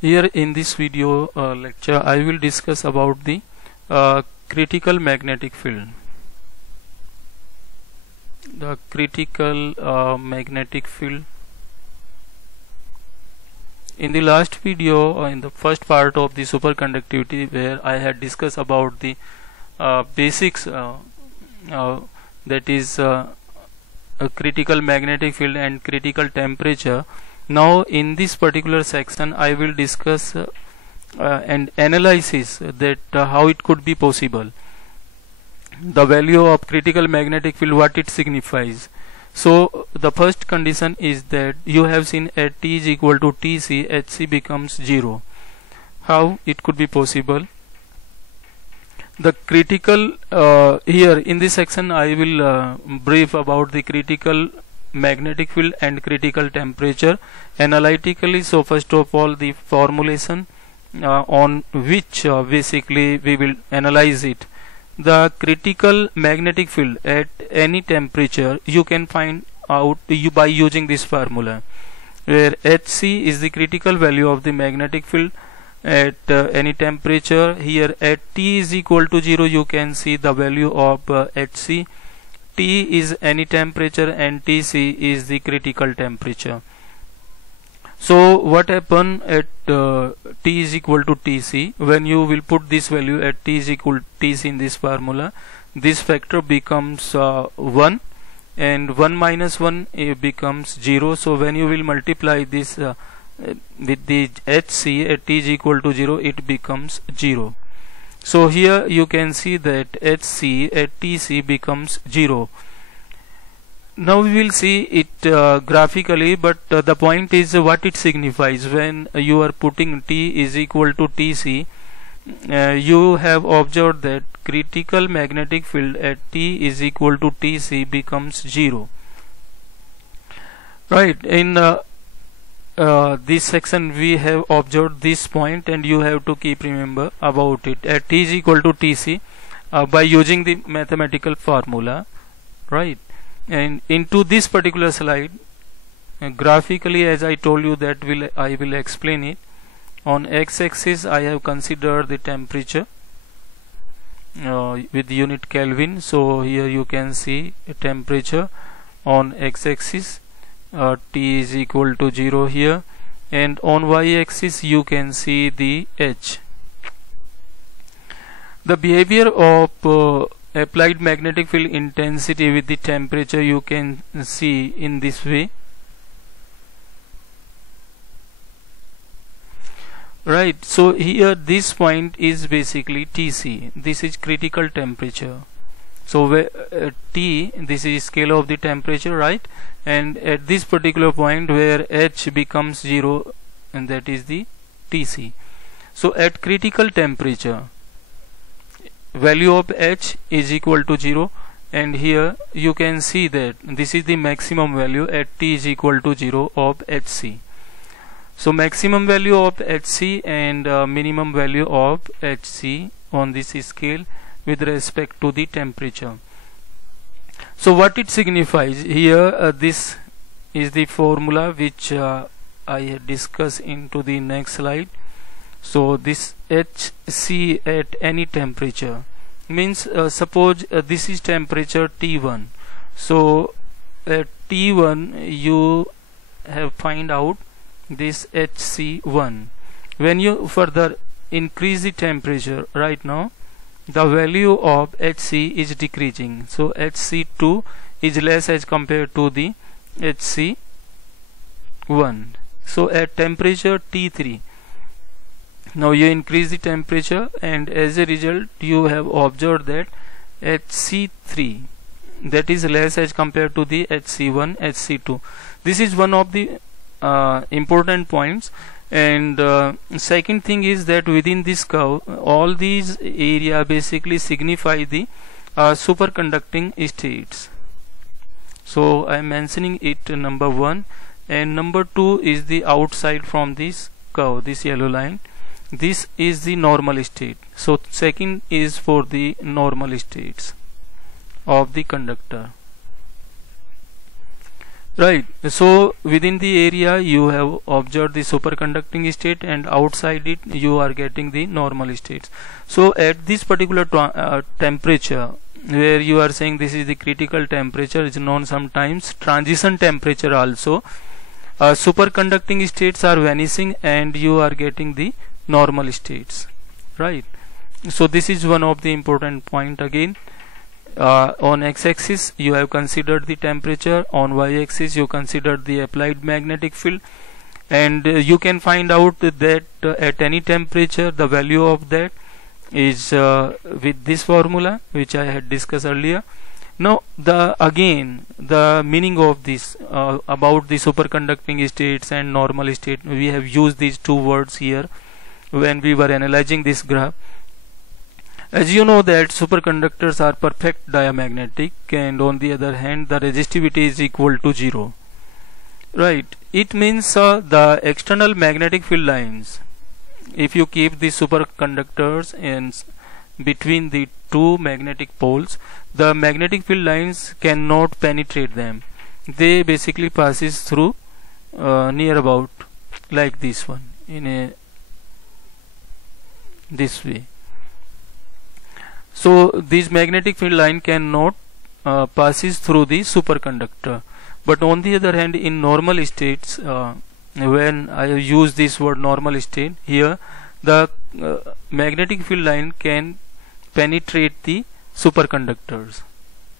Here in this video lecture I will discuss about the critical magnetic field. The critical magnetic field. In the last video, in the first part of the superconductivity, where I had discussed about the basics, that is a critical magnetic field and critical temperature. Now in this particular section I will discuss and analysis that how it could be possible, the value of critical magnetic field, what it signifies. So the first condition is that you have seen at T is equal to Tc, Hc becomes 0. How it could be possible? The critical here in this section I will brief about the critical magnetic field and critical temperature analytically. So first of all, the formulation on which basically we will analyze it. The critical magnetic field at any temperature you can find out by using this formula, where Hc is the critical value of the magnetic field at any temperature. Here at T is equal to 0 you can see the value of Hc. T is any temperature and Tc is the critical temperature. So what happen at T is equal to Tc, when you will put this value at T is equal to Tc in this formula, this factor becomes 1 and 1 minus 1 becomes 0. So when you will multiply this with the Hc at T is equal to 0, it becomes 0. So here you can see that Hc at Tc becomes 0. Now we will see it graphically, but the point is what it signifies. When you are putting T is equal to Tc, you have observed that critical magnetic field at T is equal to Tc becomes 0. Right, in this section we have observed this point and you have to keep remember about it. At T is equal to Tc by using the mathematical formula, right? And into this particular slide graphically, as I told you, that I will explain it. On x-axis I have considered the temperature with unit Kelvin. So here you can see a temperature on x-axis, T is equal to 0 here, and on y-axis you can see the H. The behavior of applied magnetic field intensity with the temperature you can see in this way, right? So here this point is basically Tc, this is critical temperature. So where T, this is scale of the temperature, right? And at this particular point where H becomes 0, and that is the Tc. So at critical temperature value of H is equal to 0, and here you can see that this is the maximum value at T is equal to 0 of Hc. So maximum value of Hc and minimum value of Hc on this scale with respect to the temperature. So what it signifies here, this is the formula which I had discussed into the next slide. So this Hc at any temperature means suppose this is temperature T1. So at T1 you have find out this Hc1. When you further increase the temperature, right now the value of Hc is decreasing. So Hc2 is less as compared to the Hc1. So at temperature T3, now you increase the temperature, and as a result you have observed that Hc3, that is less as compared to the Hc1, Hc2. This is one of the important points. And second thing is that within this curve all these area basically signify the superconducting states. So I am mentioning it number 1, and number 2 is the outside from this curve, this yellow line. This is the normal state. So second is for the normal states of the conductor. right? So within the area you have observed the superconducting state, and outside it you are getting the normal states. So at this particular temperature, where you are saying this is the critical temperature, is known sometimes transition temperature also, superconducting states are vanishing and you are getting the normal states, right? So this is one of the important point. Again, on x-axis you have considered the temperature, on y-axis you considered the applied magnetic field, and you can find out that at any temperature the value of that is with this formula which I had discussed earlier. Now the meaning of this about the superconducting states and normal state, we have used these two words here when we were analyzing this graph. As you know that superconductors are perfect diamagnetic, and on the other hand the resistivity is equal to 0, right? It means the external magnetic field lines, if you keep the superconductors in between the two magnetic poles, the magnetic field lines cannot penetrate them. They basically passes through near about like this one, in this way. So this magnetic field line cannot passes through the superconductor. But on the other hand, in normal states, when I use this word normal state here, the magnetic field line can penetrate the superconductors,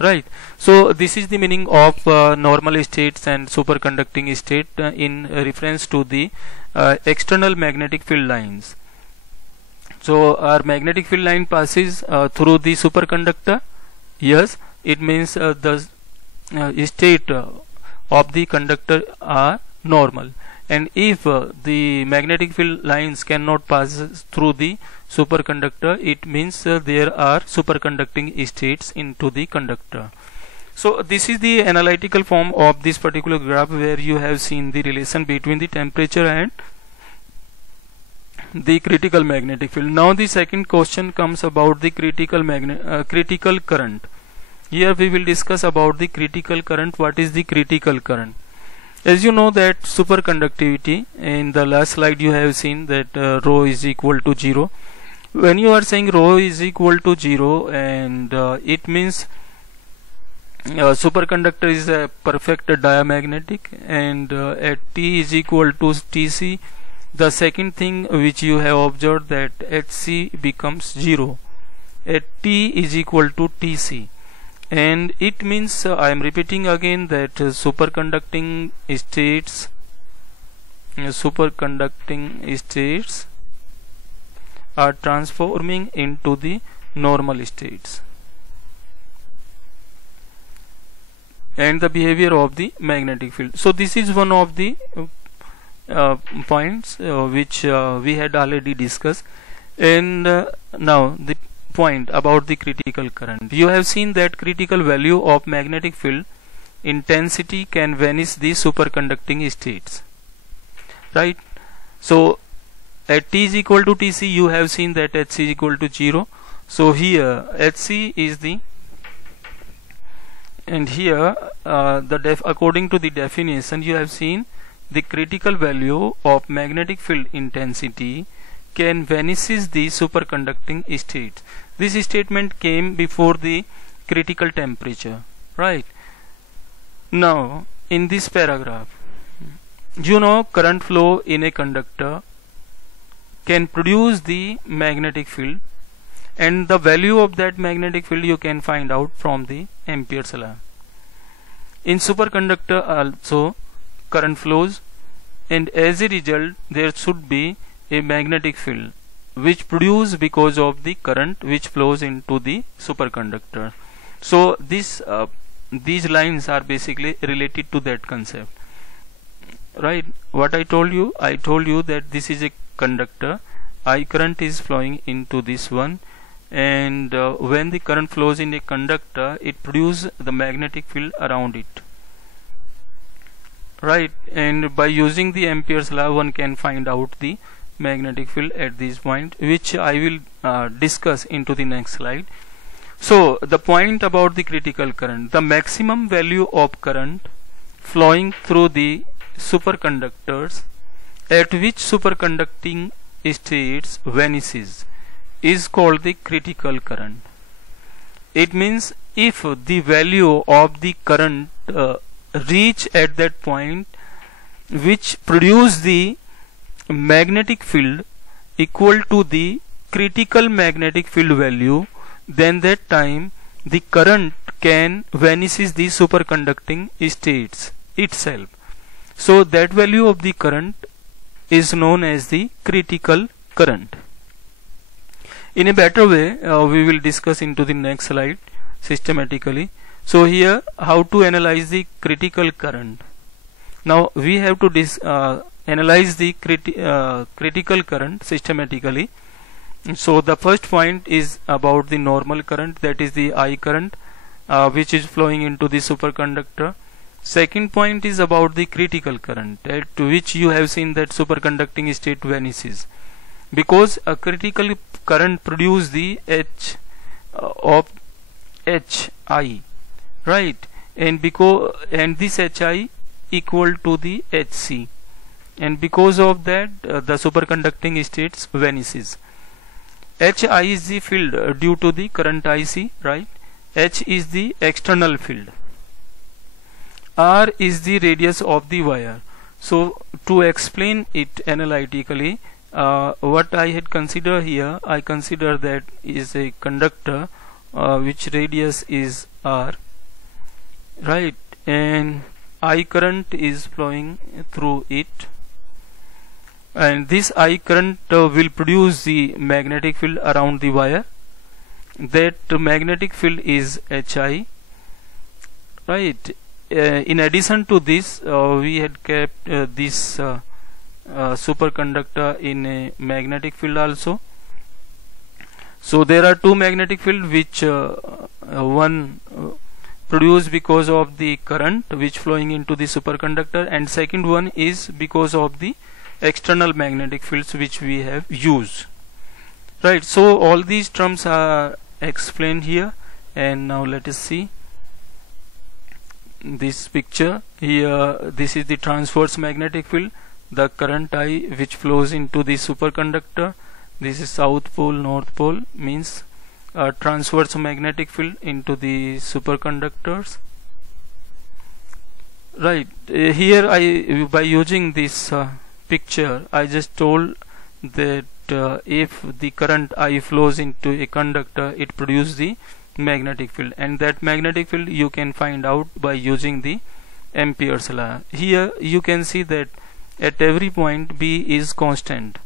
right? So this is the meaning of normal states and superconducting state in reference to the external magnetic field lines. So our magnetic field line passes through the superconductor. Yes, it means the state of the conductor are normal, and if the magnetic field lines cannot pass through the superconductor, it means there are superconducting states into the conductor. So this is the analytical form of this particular graph, where you have seen the relation between the temperature and the critical magnetic field. Now the second question comes about the critical current. Here we will discuss about the critical current. What is the critical current? As you know that superconductivity, in the last slide you have seen that rho is equal to 0. When you are saying rho is equal to 0, and it means superconductor is a perfect diamagnetic, and at T is equal to Tc, the second thing which you have observed that Hc becomes 0 at T is equal to Tc, and it means I am repeating again that superconducting states are transforming into the normal states, and the behavior of the magnetic field. So this is one of the points which we had already discussed. And now the point about the critical current. You have seen that critical value of magnetic field intensity can vanish the superconducting states, right? So at T is equal to Tc, you have seen that Hc is equal to 0. So here Hc is the, and here according to the definition you have seen the critical value of magnetic field intensity can vanishes the superconducting states. This statement came before the critical temperature, right? Now in this paragraph, you know current flow in a conductor can produce the magnetic field, and the value of that magnetic field you can find out from the Ampere's law. In superconductor also current flows, and as a result there should be a magnetic field which produced because of the current which flows into the superconductor. So these lines are basically related to that concept, right? What I told you that this is a conductor, I current is flowing into this one, and when the current flows in a conductor, it produces the magnetic field around it, right? And by using the Ampere's law, one can find out the magnetic field at this point, which I will discuss into the next slide. So the point about the critical current, the maximum value of current flowing through the superconductors, at which superconducting states vanishes, is called the critical current. It means if the value of the current reach at that point which produce the magnetic field equal to the critical magnetic field value, then that time the current can vanishes the superconducting states itself. So that value of the current is known as the critical current. In a better way, we will discuss into the next slide systematically. So here, how to analyze the critical current. Now we have to analyze the critical current systematically. So the first point is about the normal current, that is the I current, which is flowing into the superconductor. Second point is about the critical current, at which you have seen that superconducting state vanishes, because a critical current produces the H of HI, right? And this HI equal to the HC, and because of that the superconducting states vanishes. HI is the field due to the current IC, right? H is the external field. R is the radius of the wire. So to explain it analytically, what I had considered here, I consider that is a conductor which radius is R, right? And I current is flowing through it, and this I current will produce the magnetic field around the wire. That magnetic field is HI, right? In addition to this, we had kept this superconductor in a magnetic field also. So there are two magnetic fields, which one produced because of the current which flowing into the superconductor, and second one is because of the external magnetic fields which we have used, right? So all these terms are explained here, and now let us see this picture here. This is the transverse magnetic field, the current I which flows into the superconductor. This is south pole, north pole, means transverse magnetic field into the superconductors, right? Here by using this picture, I just told that if the current I flows into a conductor, it produces the magnetic field, and that magnetic field you can find out by using the Ampere's law. Here you can see that at every point B is constant.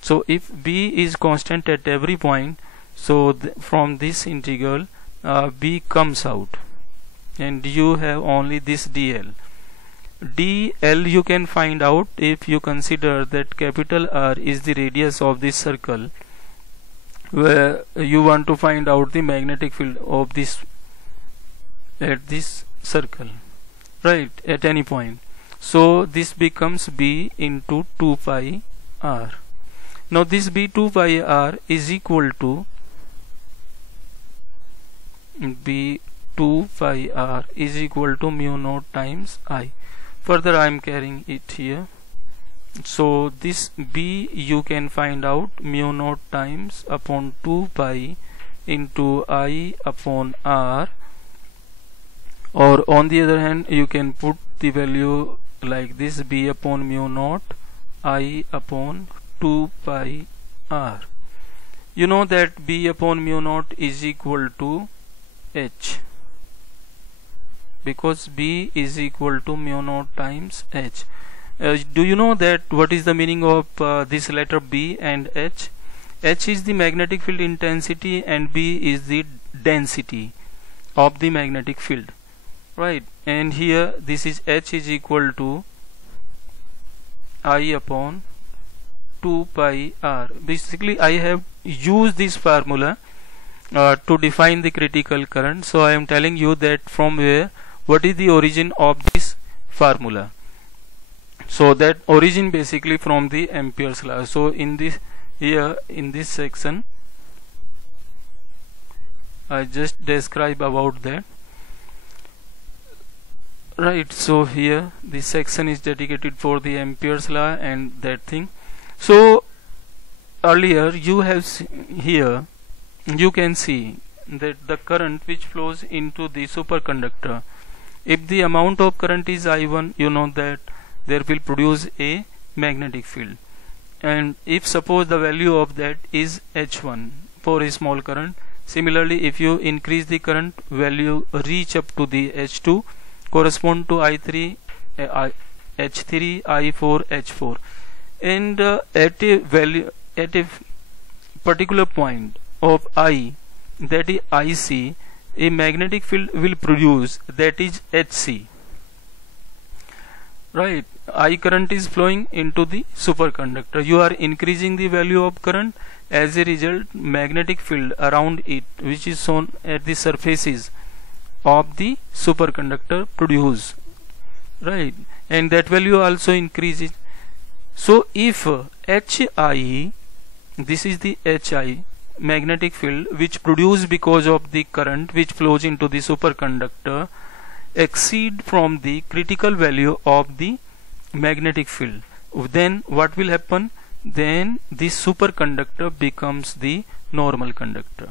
So if B is constant at every point, so from this integral B comes out, and you have only this dl. dl you can find out if you consider that capital R is the radius of this circle, where you want to find out the magnetic field of this at this circle, right, at any point. So this becomes B into 2 pi R. Now this B 2 pi R is equal to B 2 pi R is equal to mu naught times I. Further I am carrying it here. So this B you can find out mu naught times upon 2 pi into I upon R, or on the other hand you can put the value like this: B upon mu naught I upon 2 pi R. You know that B upon mu naught is equal to H, because B is equal to mu naught times H. Do you know that what is the meaning of this letter B and H? H is the magnetic field intensity and B is the density of the magnetic field, right? And here this is H is equal to I upon 2 pi R. Basically I have used this formula to define the critical current. So I am telling you that from where, what is the origin of this formula. So that origin basically from the Ampere's law. So in this here in this section I just describe about that. Right, so here this section is dedicated for the Ampere's law and that thing. So earlier you have here you can see that the current which flows into the superconductor, if the amount of current is I1, you know that there will produce a magnetic field, and if suppose the value of that is H1 for a small current, similarly if you increase the current value reach up to the H2 correspond to I3, H3, I4, H4, and at a value at a particular point of I, that is IC, a magnetic field will produce, that is HC. Right, I current is flowing into the superconductor. You are increasing the value of current, as a result magnetic field around it, which is shown at the surfaces of the superconductor, produce, right, and that value also increases. So if HI, this is the HI magnetic field which produced because of the current which flows into the superconductor, exceed from the critical value of the magnetic field, then what will happen? Then the superconductor becomes the normal conductor.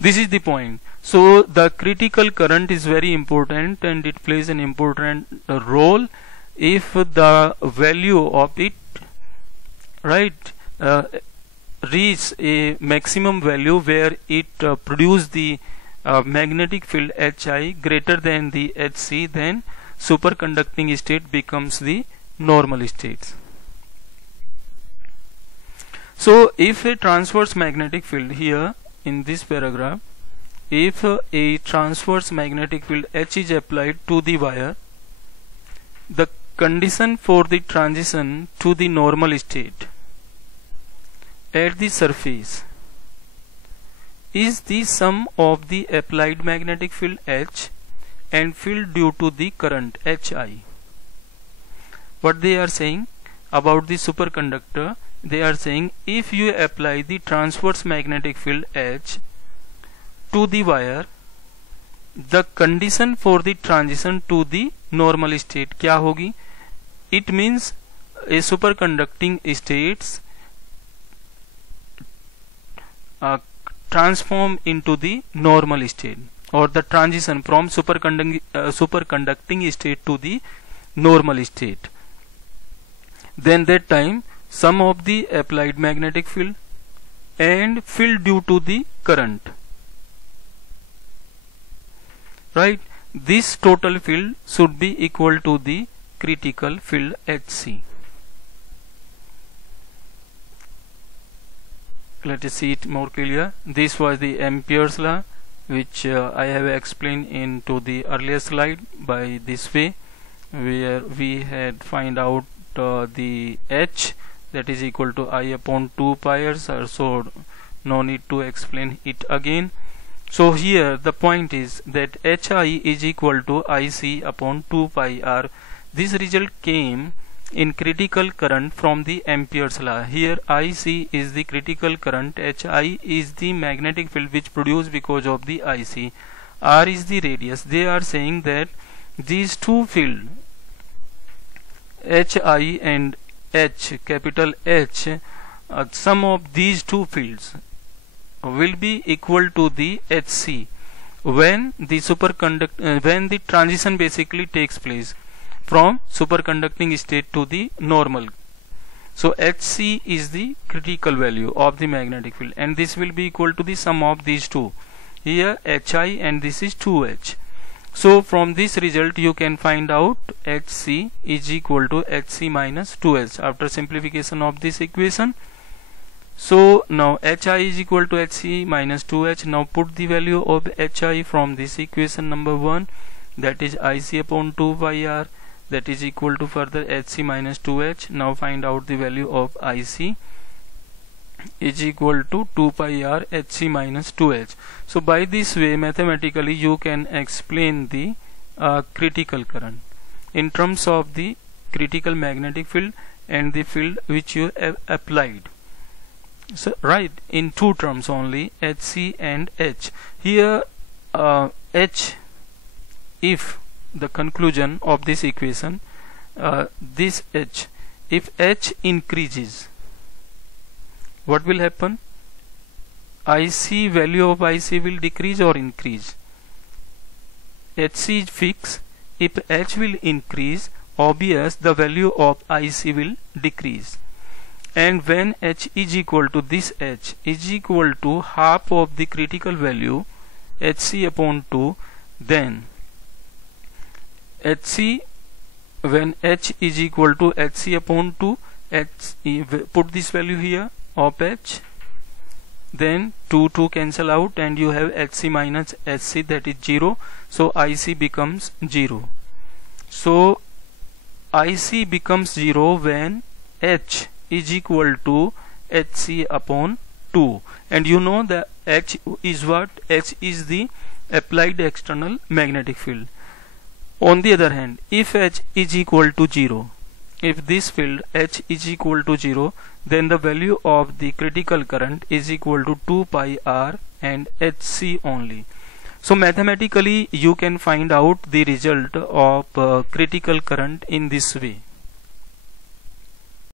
This is the point. So the critical current is very important and it plays an important role. If the value of it, right, reach a maximum value where it produce the magnetic field HI greater than the HC, then superconducting state becomes the normal state. So if a transverse magnetic field, here in this paragraph, if a transverse magnetic field H is applied to the wire, the condition for the transition to the normal state at the surface is the sum of the applied magnetic field H and field due to the current HI. What they are saying about the superconductor, they are saying if you apply the transverse magnetic field H to the wire, the condition for the transition to the normal state क्या होगी? It means a superconducting states transform into the normal state, or the transition from superconducting state to the normal state. Then that time sum of the applied magnetic field and field due to the current, right, this total field should be equal to the critical field HC. Let us see it more clear. This was the Ampere's law, which I have explained into the earlier slide by this way, where we had find out the H, that is equal to I upon 2 pi r, so no need to explain it again. So here the point is that HI is equal to IC upon 2 pi r. This result came in critical current from the Ampere's law. Here IC is the critical current, HI is the magnetic field which produced because of the IC, R is the radius. They are saying that these two fields, HI and H, capital H, sum of these two fields will be equal to the HC when the when the transition basically takes place from superconducting state to the normal. So HC is the critical value of the magnetic field, and this will be equal to the sum of these two. Here HI and this is 2H. So from this result you can find out HC is equal to HC minus 2H after simplification of this equation. So now HI is equal to HC minus 2H. Now put the value of HI from this equation number 1, that is IC upon 2 pi r, that is equal to further HC minus 2H. Now find out the value of IC is equal to 2 pi r HC minus 2H. So by this way mathematically you can explain the critical current in terms of the critical magnetic field and the field which you have applied. So right, in two terms only, HC and H. Here H if the conclusion of this equation, this H, if H increases, what will happen? IC, value of IC will decrease or increase. HC is fixed. If H will increase, obvious the value of IC will decrease. And when H is equal to this H is equal to half of the critical value HC upon 2, then HC, when H is equal to HC upon 2, put this value here of H, then 2 cancel out and you have HC minus HC, that is 0. So IC becomes 0. So IC becomes 0 when H is equal to HC upon 2, and you know that H is what? H is the applied external magnetic field. On the other hand, if H is equal to 0, if this field H is equal to 0, then the value of the critical current is equal to 2 pi R and HC only. So mathematically you can find out the result of critical current in this way.